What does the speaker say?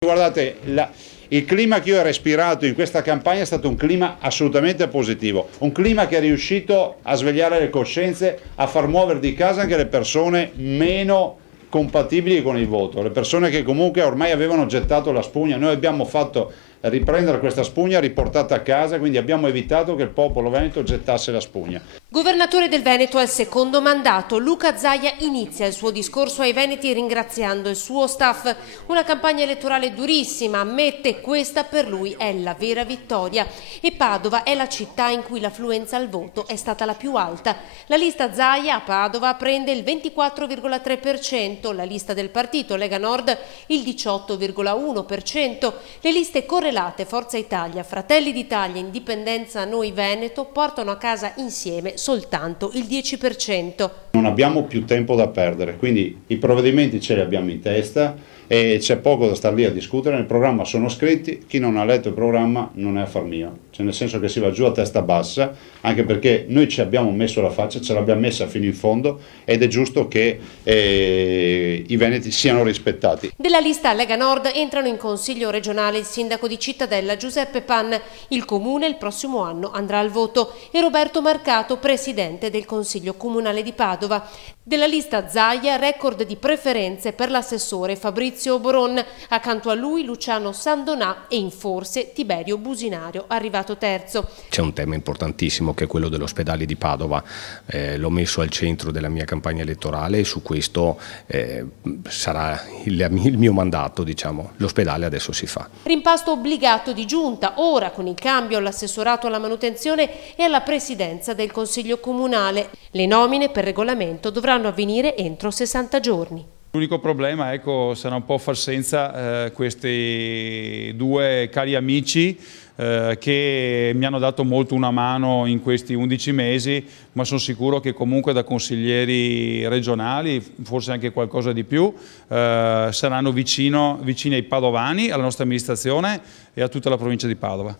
Guardate, il clima che io ho respirato in questa campagna è stato un clima assolutamente positivo, un clima che è riuscito a svegliare le coscienze, a far muovere di casa anche le persone meno compatibili con il voto, le persone che comunque ormai avevano gettato la spugna. Noi abbiamo fatto riprendere questa spugna, riportata a casa, quindi abbiamo evitato che il popolo veneto gettasse la spugna. Governatore del Veneto al secondo mandato, Luca Zaia inizia il suo discorso ai veneti ringraziando il suo staff. Una campagna elettorale durissima, ammette questa per lui è la vera vittoria. E Padova è la città in cui l'affluenza al voto è stata la più alta. La lista Zaia a Padova prende il 24,3%, la lista del partito Lega Nord il 18,1%. Le liste correlate Forza Italia, Fratelli d'Italia, Indipendenza, Noi Veneto portano a casa insieme soltanto il 10%. Non abbiamo più tempo da perdere, quindi i provvedimenti ce li abbiamo in testa e c'è poco da star lì a discutere. Nel programma sono scritti, chi non ha letto il programma non è affar mio, cioè nel senso che si va giù a testa bassa, anche perché noi ci abbiamo messo la faccia, ce l'abbiamo messa fino in fondo ed è giusto che i veneti siano rispettati. Della lista Lega Nord entrano in consiglio regionale il sindaco di Cittadella Giuseppe Pan, il comune il prossimo anno andrà al voto, e Roberto Marcato, presidente del consiglio comunale di Padova. Della lista Zaia record di preferenze per l'assessore Fabrizio Boron, accanto a lui Luciano Sandonà e in forse Tiberio Businario, arrivato terzo. C'è un tema importantissimo che è quello dell'ospedale di Padova, l'ho messo al centro della mia campagna elettorale e su questo sarà il mio mandato, diciamo. L'ospedale adesso si fa. Rimpasto obbligato di giunta, ora con il cambio all'assessorato alla manutenzione e alla presidenza del Consiglio Comunale. Le nomine per regolamento dovranno avvenire entro 60 giorni. L'unico problema, ecco, sarà un po' far senza questi due cari amici che mi hanno dato molto una mano in questi 11 mesi, ma sono sicuro che comunque da consiglieri regionali, forse anche qualcosa di più, saranno vicini ai padovani, alla nostra amministrazione e a tutta la provincia di Padova.